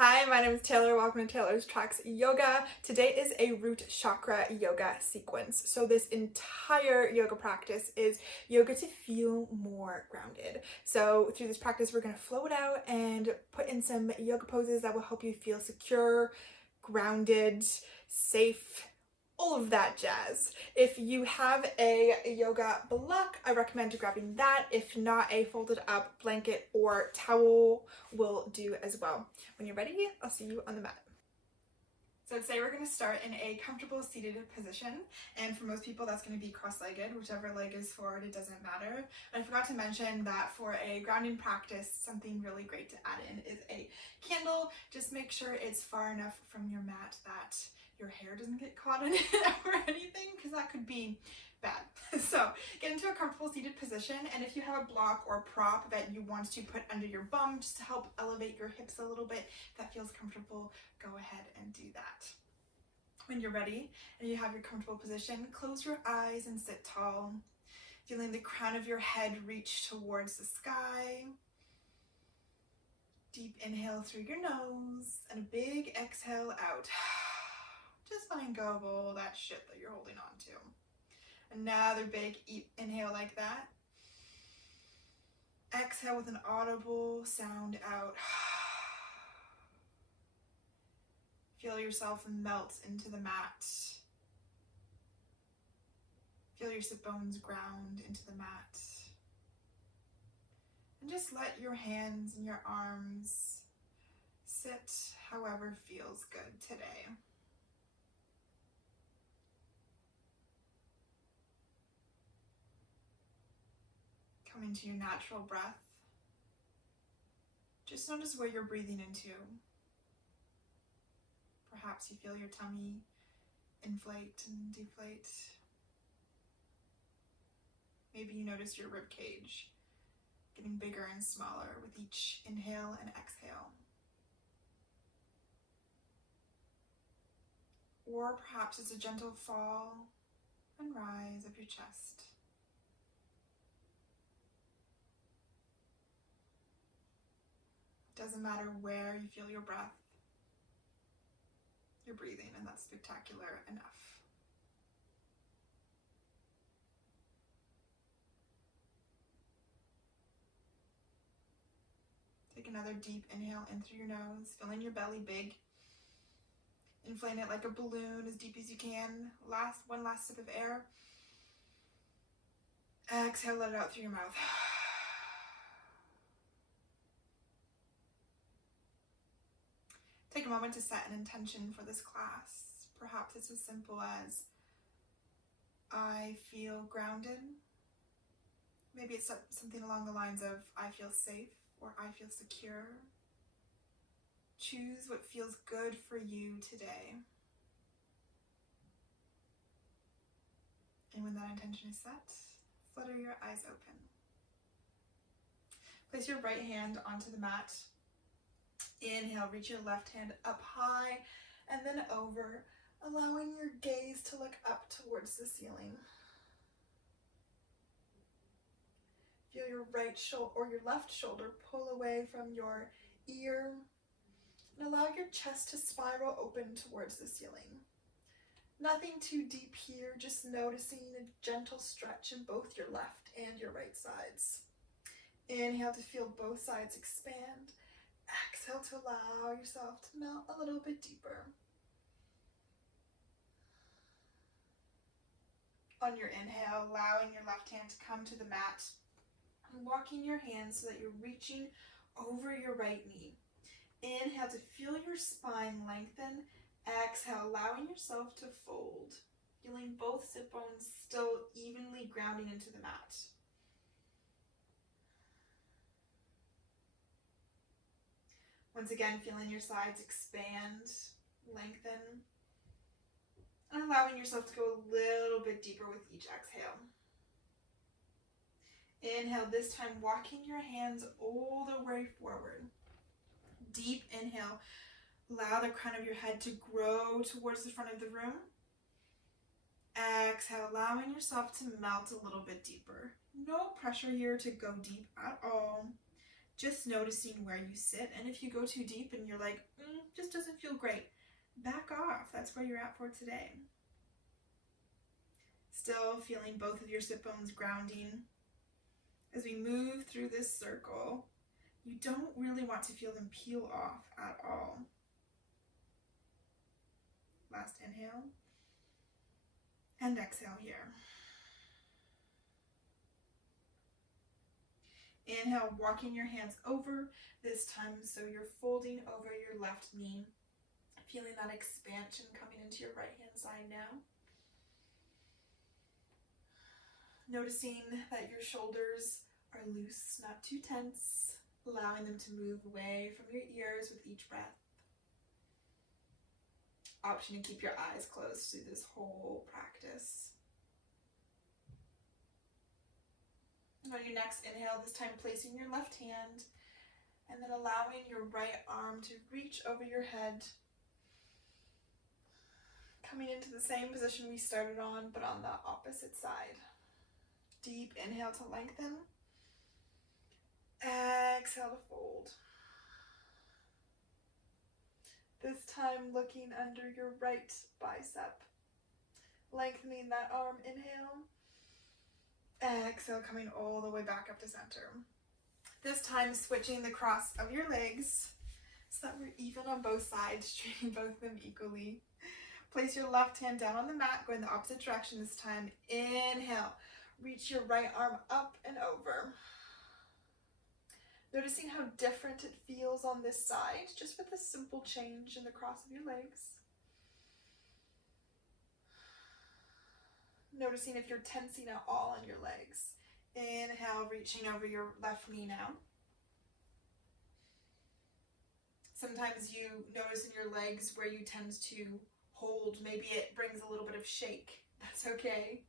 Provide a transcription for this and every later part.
Hi, my name is Taylor. Welcome to Taylor's Tracks Yoga. Today is a root chakra yoga sequence. So this entire yoga practice is yoga to feel more grounded. So through this practice, we're going to flow it out and put in some yoga poses that will help you feel secure, grounded, safe, all of that jazz. If you have a yoga block, I recommend grabbing that. If not, a folded up blanket or towel will do as well. When you're ready, I'll see you on the mat. So today we're going to start in a comfortable seated position, and for most people that's going to be cross-legged. Whichever leg is forward, it doesn't matter. But I forgot to mention that for a grounding practice, something really great to add in is a candle. Just make sure it's far enough from your mat that your hair doesn't get caught in it or anything, because that could be bad. So get into a comfortable seated position, and if you have a block or prop that you want to put under your bum just to help elevate your hips a little bit, if that feels comfortable, go ahead and do that. When you're ready and you have your comfortable position, close your eyes and sit tall, feeling the crown of your head reach towards the sky. Deep inhale through your nose and a big exhale out. Just letting go of all that shit that you're holding on to. Another big inhale like that. Exhale with an audible sound out. Feel yourself melt into the mat. Feel your sit bones ground into the mat. And just let your hands and your arms sit however feels good today. Coming to your natural breath. Just notice where you're breathing into. Perhaps you feel your tummy inflate and deflate. Maybe you notice your rib cage getting bigger and smaller with each inhale and exhale. Or perhaps it's a gentle fall and rise of your chest. It doesn't matter where you feel your breath. You're breathing, and that's spectacular enough. Take another deep inhale in through your nose, filling your belly big. Inflate it like a balloon as deep as you can. One last sip of air. Exhale, let it out through your mouth. Take a moment to set an intention for this class. Perhaps it's as simple as, I feel grounded. Maybe it's something along the lines of, I feel safe or I feel secure. Choose what feels good for you today. And when that intention is set, flutter your eyes open. Place your right hand onto the mat. Inhale, reach your left hand up high and then over, allowing your gaze to look up towards the ceiling. Feel your right shoulder or your left shoulder pull away from your ear and allow your chest to spiral open towards the ceiling. Nothing too deep here, just noticing a gentle stretch in both your left and your right sides. Inhale to feel both sides expand. Exhale to allow yourself to melt a little bit deeper. On your inhale, allowing your left hand to come to the mat and walking your hands so that you're reaching over your right knee. Inhale to feel your spine lengthen. Exhale, allowing yourself to fold, feeling both sit bones still evenly grounding into the mat. Once again, feeling your sides expand, lengthen, and allowing yourself to go a little bit deeper with each exhale. Inhale, this time walking your hands all the way forward. Deep inhale, allow the crown of your head to grow towards the front of the room. Exhale, allowing yourself to melt a little bit deeper. No pressure here to go deep at all. Just noticing where you sit, and if you go too deep and you're like, just doesn't feel great, back off. That's where you're at for today. Still feeling both of your sit bones grounding. As we move through this circle, you don't really want to feel them peel off at all. Last inhale. And exhale here. Inhale, walking your hands over, this time so you're folding over your left knee. Feeling that expansion coming into your right hand side now. Noticing that your shoulders are loose, not too tense, allowing them to move away from your ears with each breath. Option to keep your eyes closed through this whole practice. And on your next inhale, this time placing your left hand and then allowing your right arm to reach over your head. Coming into the same position we started on, but on the opposite side. Deep inhale to lengthen. Exhale to fold. This time looking under your right bicep. Lengthening that arm, inhale. Exhale, coming all the way back up to center. This time switching the cross of your legs so that we're even on both sides, treating both of them equally. Place your left hand down on the mat, going the opposite direction this time. Inhale, reach your right arm up and over. Noticing how different it feels on this side, just with a simple change in the cross of your legs. Noticing if you're tensing at all on your legs. Inhale, reaching over your left knee now. Sometimes you notice in your legs where you tend to hold, maybe it brings a little bit of shake. That's okay.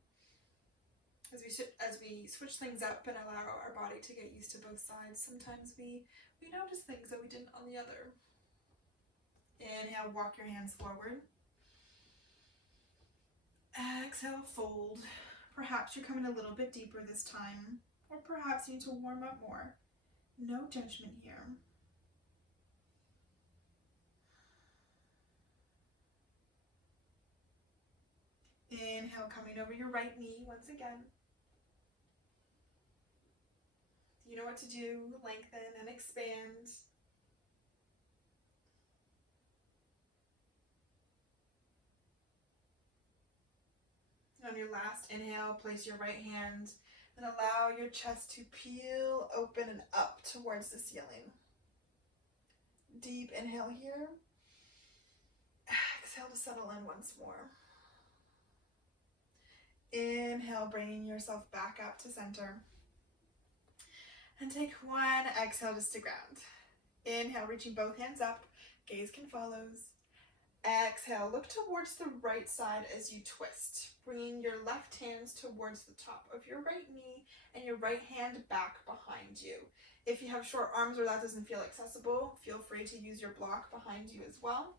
As we switch things up and allow our body to get used to both sides, sometimes we notice things that we didn't on the other. Inhale, walk your hands forward. Exhale, fold. Perhaps you're coming a little bit deeper this time, or perhaps you need to warm up more. No judgment here. Inhale, coming over your right knee once again. You know what to do, lengthen and expand. And on your last inhale, place your right hand and allow your chest to peel open and up towards the ceiling. Deep inhale here. Exhale to settle in once more. Inhale, bringing yourself back up to center. And take one exhale just to ground. Inhale, reaching both hands up. Gaze can follow. Exhale, look towards the right side as you twist. Bringing your left hands towards the top of your right knee and your right hand back behind you. If you have short arms or that doesn't feel accessible, feel free to use your block behind you as well.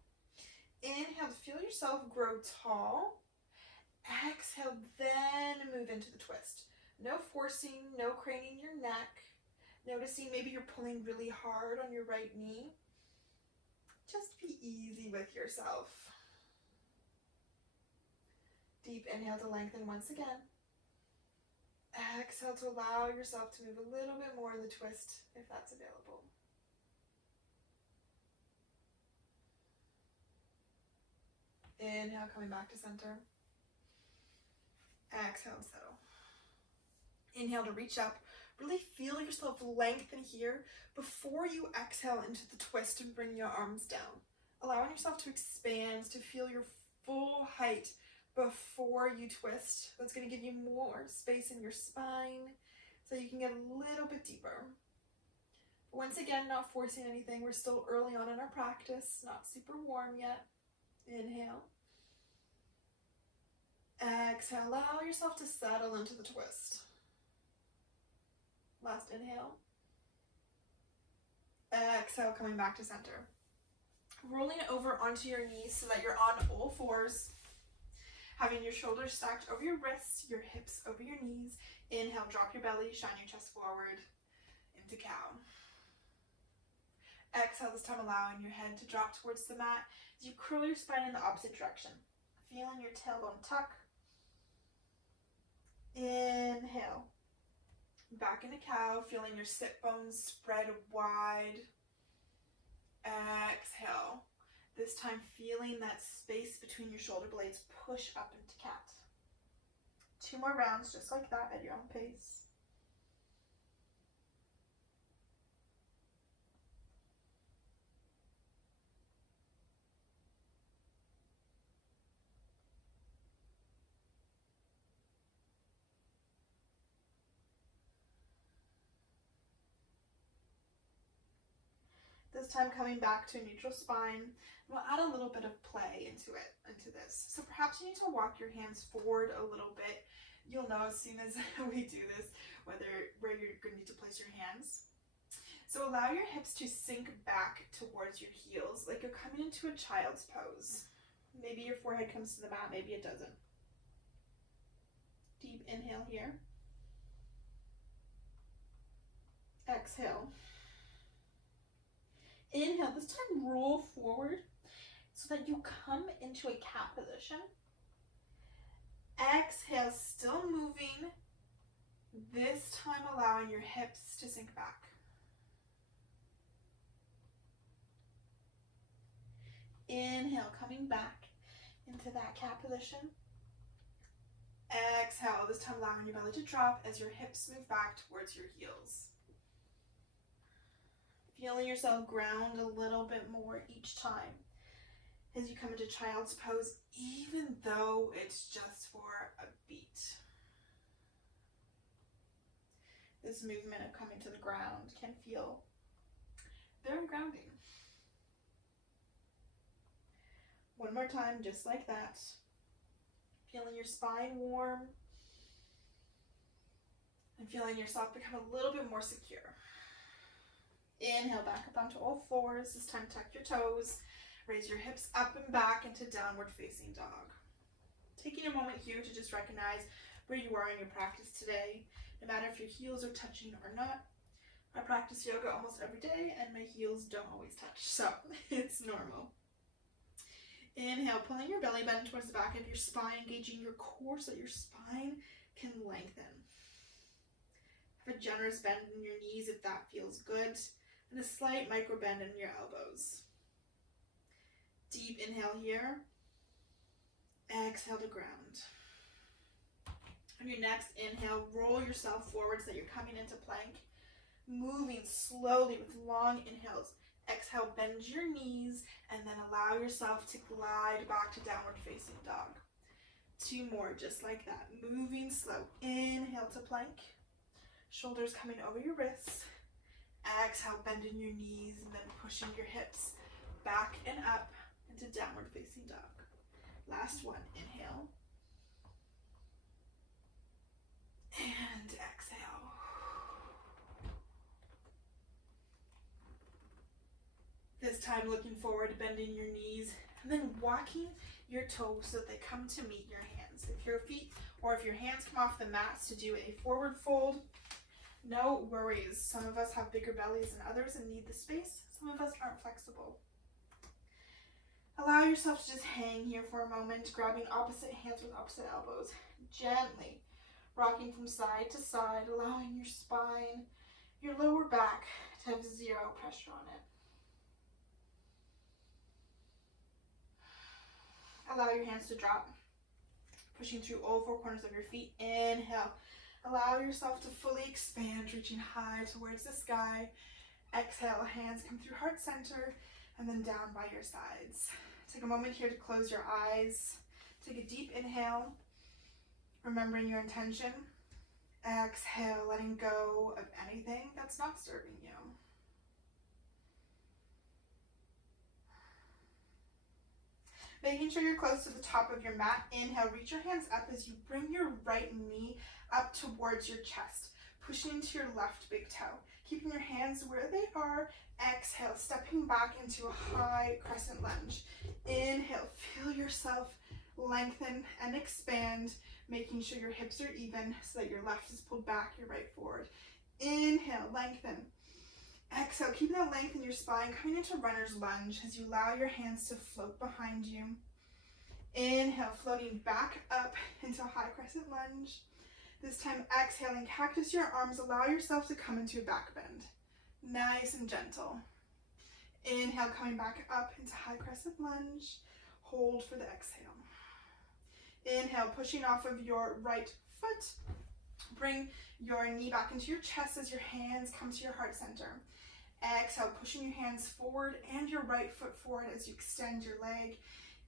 Inhale to feel yourself grow tall. Exhale, then move into the twist. No forcing, no craning your neck. Noticing maybe you're pulling really hard on your right knee. Just be easy with yourself. Deep inhale to lengthen once again. Exhale to allow yourself to move a little bit more in the twist if that's available. Inhale, coming back to center. Exhale, settle. Inhale to reach up. Really feel yourself lengthen here before you exhale into the twist and bring your arms down. Allowing yourself to expand, to feel your full height before you twist. That's going to give you more space in your spine so you can get a little bit deeper. Once again, not forcing anything. We're still early on in our practice, not super warm yet. Inhale. Exhale, allow yourself to settle into the twist. Last inhale. Exhale, coming back to center. Rolling it over onto your knees so that you're on all fours. Having your shoulders stacked over your wrists, your hips over your knees. Inhale, drop your belly, shine your chest forward into cow. Exhale, this time allowing your head to drop towards the mat as you curl your spine in the opposite direction. Feeling your tailbone tuck. Inhale. Back into cow, feeling your sit bones spread wide. Exhale. This time feeling that space between your shoulder blades push up into cat. 2 more rounds just like that at your own pace. This time coming back to a neutral spine. We'll add a little bit of play into this. So perhaps you need to walk your hands forward a little bit. You'll know as soon as we do this where you're going to need to place your hands. So allow your hips to sink back towards your heels like you're coming into a child's pose. Maybe your forehead comes to the mat, maybe it doesn't. Deep inhale here. Exhale. Inhale, this time roll forward so that you come into a cat position. Exhale, still moving. This time allowing your hips to sink back. Inhale, coming back into that cat position. Exhale, this time allowing your belly to drop as your hips move back towards your heels. Feeling yourself ground a little bit more each time as you come into child's pose, even though it's just for a beat. This movement of coming to the ground can feel very grounding. One more time, just like that. Feeling your spine warm and feeling yourself become a little bit more secure. Inhale, back up onto all fours. This time tuck your toes. Raise your hips up and back into downward facing dog. Taking a moment here to just recognize where you are in your practice today. No matter if your heels are touching or not. I practice yoga almost every day and my heels don't always touch, so it's normal. Inhale, pulling your belly button towards the back of your spine, engaging your core so that your spine can lengthen. Have a generous bend in your knees if that feels good, and a slight micro bend in your elbows. Deep inhale here. Exhale to ground. On your next inhale, roll yourself forward so that you're coming into plank, moving slowly with long inhales. Exhale, bend your knees, and then allow yourself to glide back to downward facing dog. 2 more, just like that. Moving slow. Inhale to plank. Shoulders coming over your wrists. Exhale, bending your knees, and then pushing your hips back and up into downward facing dog. Last one, inhale. And exhale. This time looking forward, bending your knees, and then walking your toes so that they come to meet your hands. If your feet or if your hands come off the mats to do a forward fold, no worries. Some of us have bigger bellies than others and need the space. Some of us aren't flexible. Allow yourself to just hang here for a moment, grabbing opposite hands with opposite elbows. Gently rocking from side to side, allowing your spine, your lower back to have 0 pressure on it. Allow your hands to drop, pushing through all 4 corners of your feet. Inhale. Allow yourself to fully expand, reaching high towards the sky. Exhale, hands come through heart center and then down by your sides. Take a moment here to close your eyes. Take a deep inhale, remembering your intention. Exhale, letting go of anything that's not serving you. Making sure you're close to the top of your mat. Inhale, reach your hands up as you bring your right knee up towards your chest, pushing into your left big toe. Keeping your hands where they are. Exhale, stepping back into a high crescent lunge. Inhale, feel yourself lengthen and expand, making sure your hips are even so that your left is pulled back, your right forward. Inhale, lengthen. Exhale, keep that length in your spine, coming into runner's lunge as you allow your hands to float behind you. Inhale, floating back up into a high crescent lunge. This time, exhaling, cactus your arms, allow yourself to come into a back bend. Nice and gentle. Inhale, coming back up into high crescent lunge. Hold for the exhale. Inhale, pushing off of your right foot. Bring your knee back into your chest as your hands come to your heart center. Exhale, pushing your hands forward and your right foot forward as you extend your leg.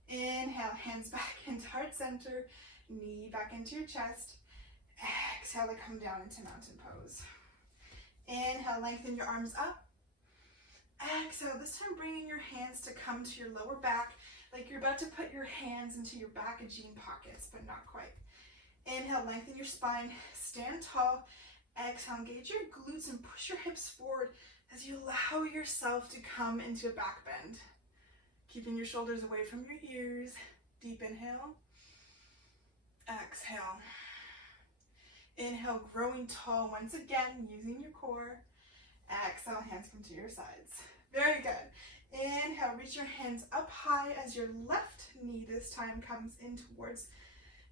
Inhale, hands back into heart center, knee back into your chest. Exhale to come down into mountain pose. Inhale, lengthen your arms up. Exhale, this time bringing your hands to come to your lower back, like you're about to put your hands into your back of jean pockets, but not quite. Inhale, lengthen your spine, stand tall. Exhale, engage your glutes and push your hips forward as you allow yourself to come into a back bend. Keeping your shoulders away from your ears. Deep inhale. Exhale. Inhale, growing tall once again, using your core. Exhale, hands come to your sides. Very good. Inhale, reach your hands up high as your left knee this time comes in towards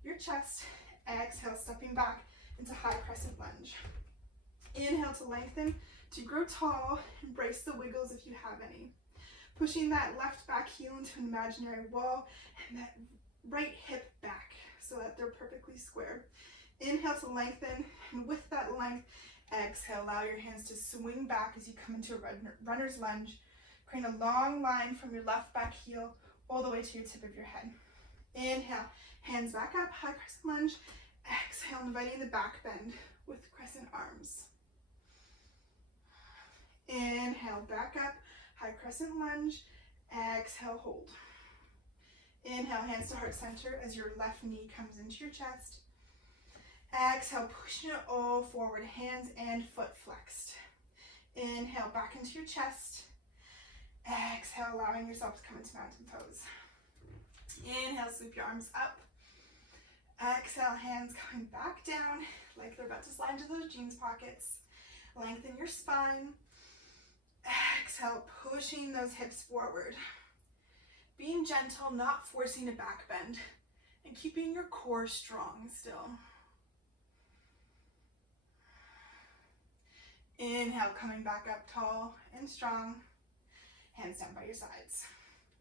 your chest. Exhale, stepping back into high crescent lunge. Inhale to lengthen, to grow tall. Embrace the wiggles if you have any. Pushing that left back heel into an imaginary wall and that right hip back so that they're perfectly square. Inhale to lengthen, and with that length, exhale, allow your hands to swing back as you come into a runner's lunge. Create a long line from your left back heel all the way to your tip of your head. Inhale, hands back up, high crescent lunge. Exhale, inviting the back bend with crescent arms. Inhale, back up, high crescent lunge. Exhale, hold. Inhale, hands to heart center as your left knee comes into your chest. Exhale, pushing it all forward, hands and foot flexed. Inhale, back into your chest. Exhale, allowing yourself to come into mountain pose. Inhale, sweep your arms up. Exhale, hands coming back down like they're about to slide into those jeans pockets. Lengthen your spine. Exhale, pushing those hips forward. Being gentle, not forcing a back bend, and keeping your core strong still. Inhale, coming back up tall and strong. Hands down by your sides.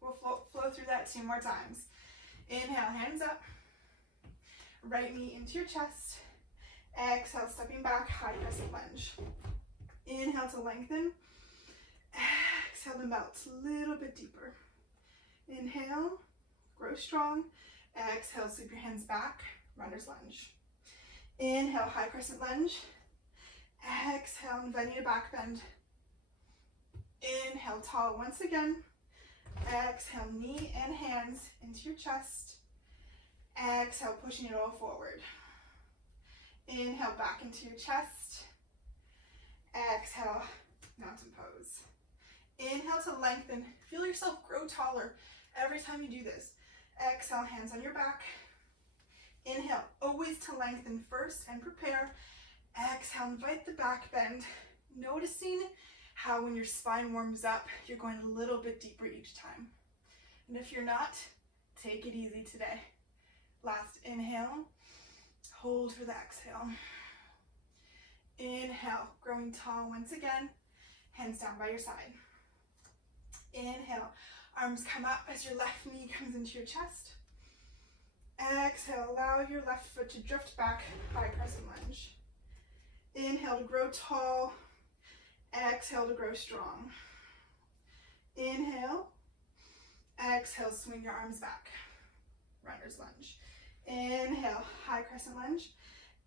We'll flow through that 2 more times. Inhale, hands up. Right knee into your chest. Exhale, stepping back, high crescent lunge. Inhale to lengthen. Exhale to melt a little bit deeper. Inhale, grow strong. Exhale, sweep your hands back, runner's lunge. Inhale, high crescent lunge. Exhale, inviting a back bend. Inhale, tall once again. Exhale, knee and hands into your chest. Exhale, pushing it all forward. Inhale, back into your chest. Exhale, mountain pose. Inhale to lengthen. Feel yourself grow taller every time you do this. Exhale, hands on your back. Inhale, always to lengthen first and prepare. Exhale, invite the back bend. Noticing how when your spine warms up, you're going a little bit deeper each time. And if you're not, take it easy today. Last inhale, hold for the exhale. Inhale, growing tall once again, hands down by your side. Inhale, arms come up as your left knee comes into your chest. Exhale, allow your left foot to drift back, high crescent lunge. Inhale to grow tall. Exhale to grow strong. Inhale. Exhale, swing your arms back. Runner's lunge. Inhale, high crescent lunge.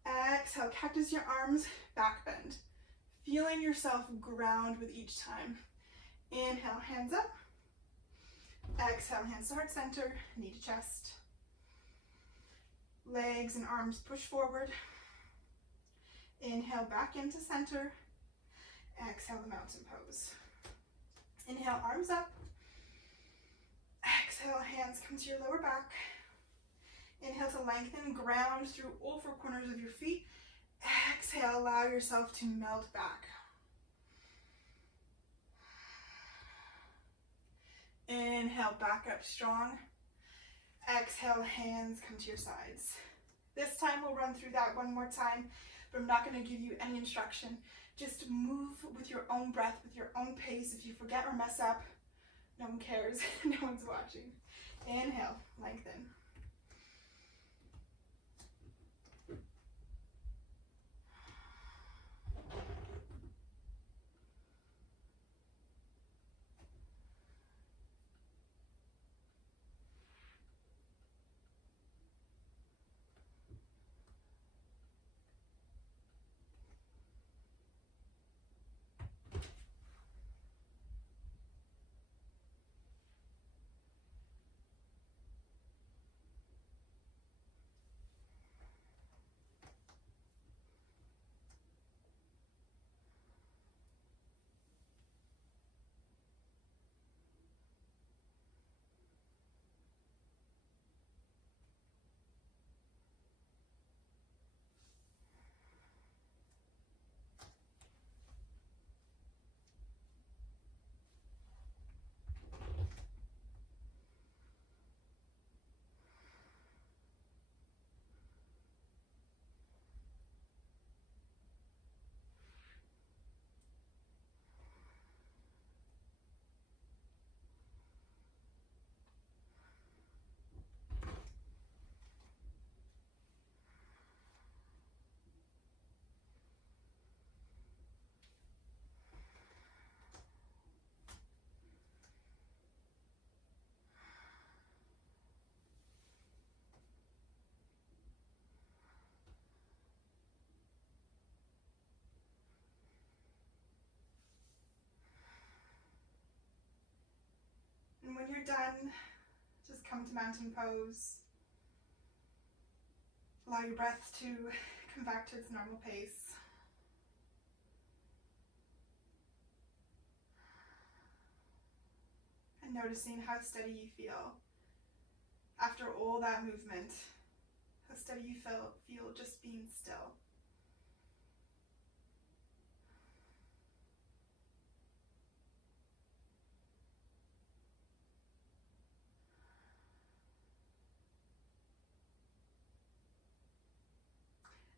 Exhale, cactus your arms, back bend. Feeling yourself ground with each time. Inhale, hands up. Exhale, hands to heart center, knee to chest. Legs and arms push forward. Inhale, back into center. Exhale, the mountain pose. Inhale, arms up. Exhale, hands come to your lower back. Inhale to lengthen, ground through all 4 corners of your feet. Exhale, allow yourself to melt back. Inhale, back up strong. Exhale, hands come to your sides. This time we'll run through that one more time, but I'm not going to give you any instruction. Just move with your own breath, with your own pace. If you forget or mess up, no one cares. No one's watching. Inhale, lengthen. And when you're done, just come to mountain pose. Allow your breath to come back to its normal pace. And noticing how steady you feel after all that movement. How steady you feel just being still.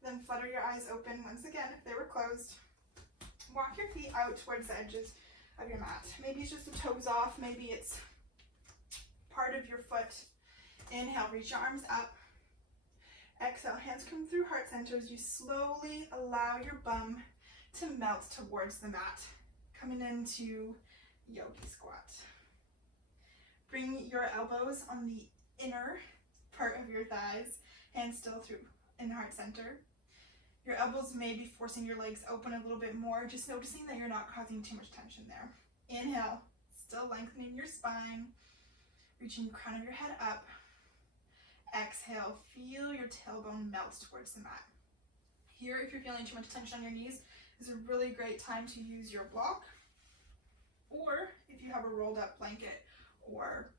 Then flutter your eyes open once again if they were closed. Walk your feet out towards the edges of your mat. Maybe it's just the toes off, maybe it's part of your foot. Inhale, reach your arms up. Exhale, hands come through heart center as you slowly allow your bum to melt towards the mat, coming into yogi squat. Bring your elbows on the inner part of your thighs, hands still through in heart center. Your elbows may be forcing your legs open a little bit more, just noticing that you're not causing too much tension there. Inhale, still lengthening your spine, reaching the crown of your head up. Exhale, feel your tailbone melt towards the mat. Here, if you're feeling too much tension on your knees, is a really great time to use your block, or if you have a rolled up blanket or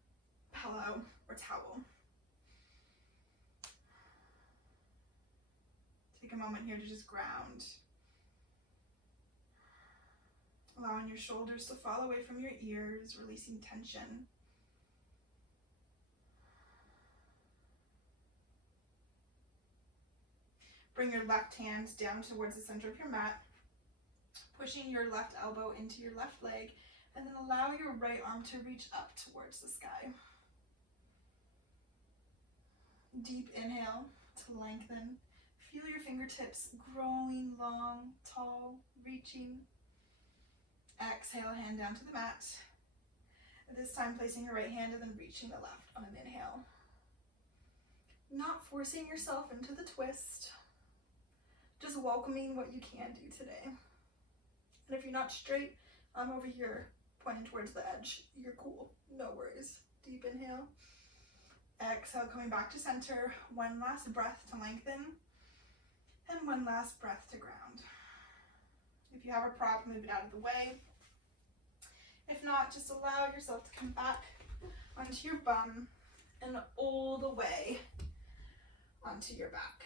pillow or towel. Take a moment here to just ground. Allowing your shoulders to fall away from your ears, releasing tension. Bring your left hand down towards the center of your mat, pushing your left elbow into your left leg, and then allow your right arm to reach up towards the sky. Deep inhale to lengthen. Feel your fingertips growing long, tall, reaching. Exhale, hand down to the mat. This time placing your right hand and then reaching the left on an inhale. Not forcing yourself into the twist. Just welcoming what you can do today. And if you're not straight, I'm over here pointing towards the edge. You're cool, no worries. Deep inhale. Exhale, coming back to center. One last breath to lengthen. And one last breath to ground. If you have a prop, move it out of the way. If not, just allow yourself to come back onto your bum and all the way onto your back.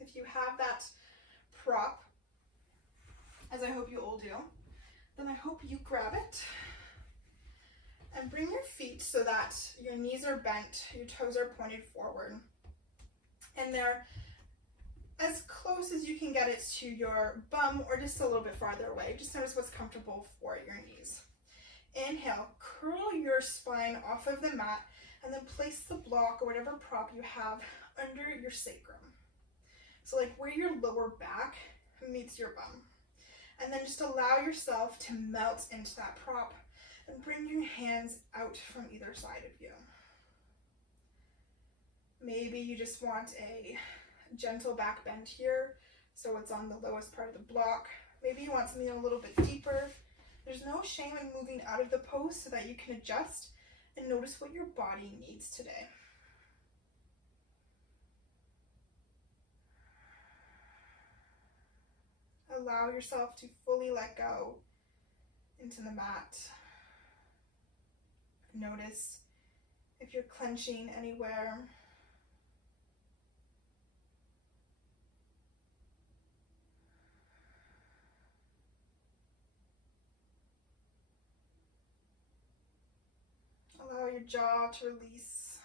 If you have that prop, as I hope you all do, then I hope you grab it And bring your feet so that your knees are bent, your toes are pointed forward. And they're as close as you can get it to your bum or just a little bit farther away. Just notice what's comfortable for your knees. Inhale, curl your spine off of the mat and then place the block or whatever prop you have under your sacrum. So like where your lower back meets your bum. And then just allow yourself to melt into that prop and bring your hands out from either side of you. Maybe you just want a gentle back bend here, so it's on the lowest part of the block. Maybe you want something a little bit deeper. There's no shame in moving out of the pose so that you can adjust and notice what your body needs today. Allow yourself to fully let go into the mat. Notice if you're clenching anywhere. Allow your jaw to release.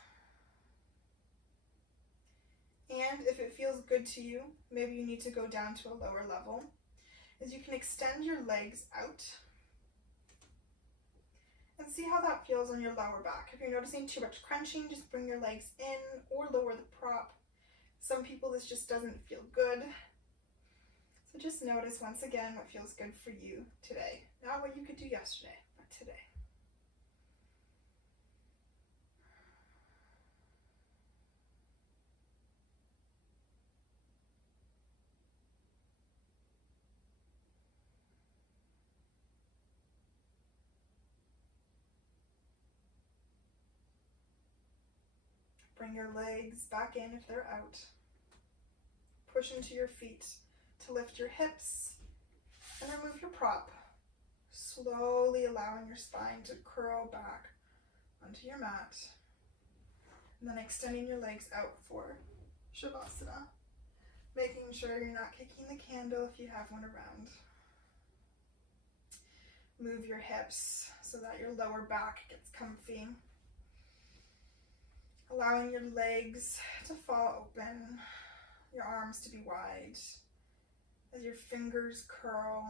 And if it feels good to you, maybe you need to go down to a lower level, is you can extend your legs out and see how that feels on your lower back. If you're noticing too much crunching, just bring your legs in or lower the prop. Some people this just doesn't feel good. So just notice once again what feels good for you today. Not what you could do yesterday, but today. Bring your legs back in if they're out. Push into your feet to lift your hips and remove your prop. Slowly allowing your spine to curl back onto your mat. And then extending your legs out for Shavasana. Making sure you're not kicking the candle if you have one around. Move your hips so that your lower back gets comfy. Allowing your legs to fall open, your arms to be wide, as your fingers curl,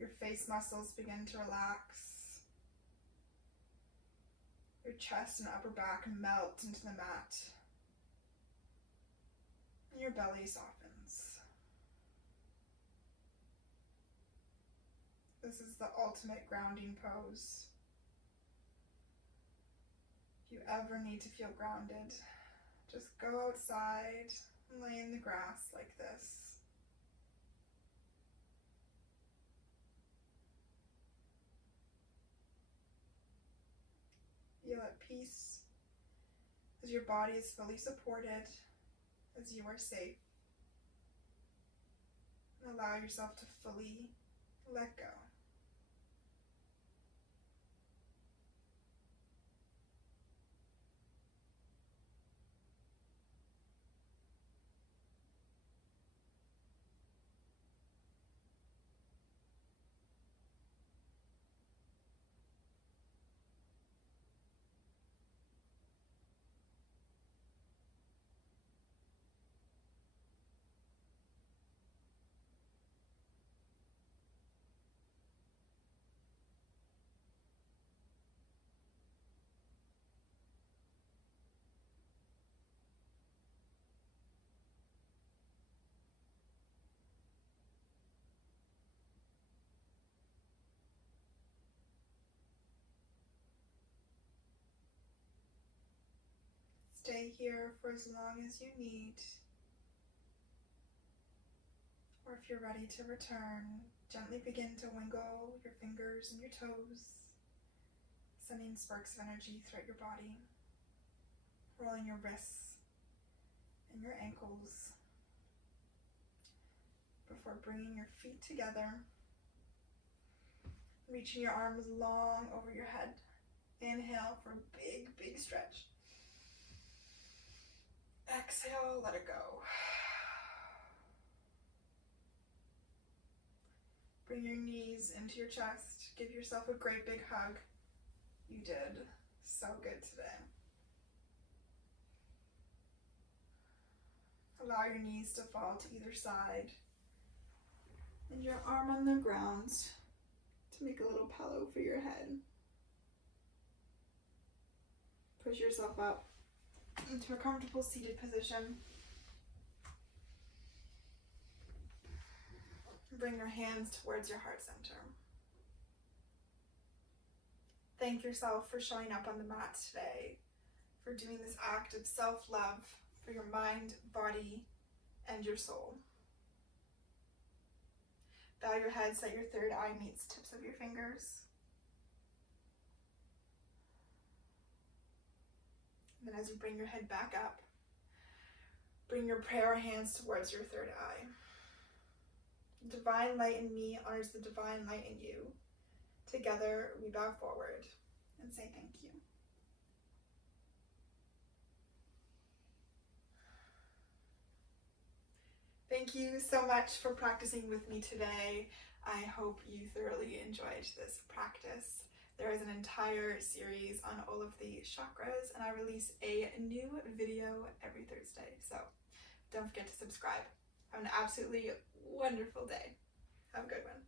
your face muscles begin to relax, your chest and upper back melt into the mat, and your belly softens. This is the ultimate grounding pose. If you ever need to feel grounded, just go outside and lay in the grass like this. Feel at peace as your body is fully supported, as you are safe. And allow yourself to fully let go. Stay here for as long as you need. Or if you're ready to return, gently begin to wiggle your fingers and your toes, sending sparks of energy throughout your body, rolling your wrists and your ankles before bringing your feet together, reaching your arms long over your head. Inhale for a big, big stretch. Exhale, let it go. Bring your knees into your chest. Give yourself a great big hug. You did so good today. Allow your knees to fall to either side and your arm on the ground to make a little pillow for your head. Push yourself up into a comfortable seated position. Bring your hands towards your heart center. Thank yourself for showing up on the mat today, for doing this act of self-love for your mind, body, and your soul. Bow your head so that your third eye meets tips of your fingers. And then as you bring your head back up, bring your prayer hands towards your third eye. Divine light in me honors the divine light in you. Together, we bow forward and say thank you. Thank you so much for practicing with me today. I hope you thoroughly enjoyed this practice. There is an entire series on all of the chakras, and I release a new video every Thursday. So don't forget to subscribe. Have an absolutely wonderful day. Have a good one.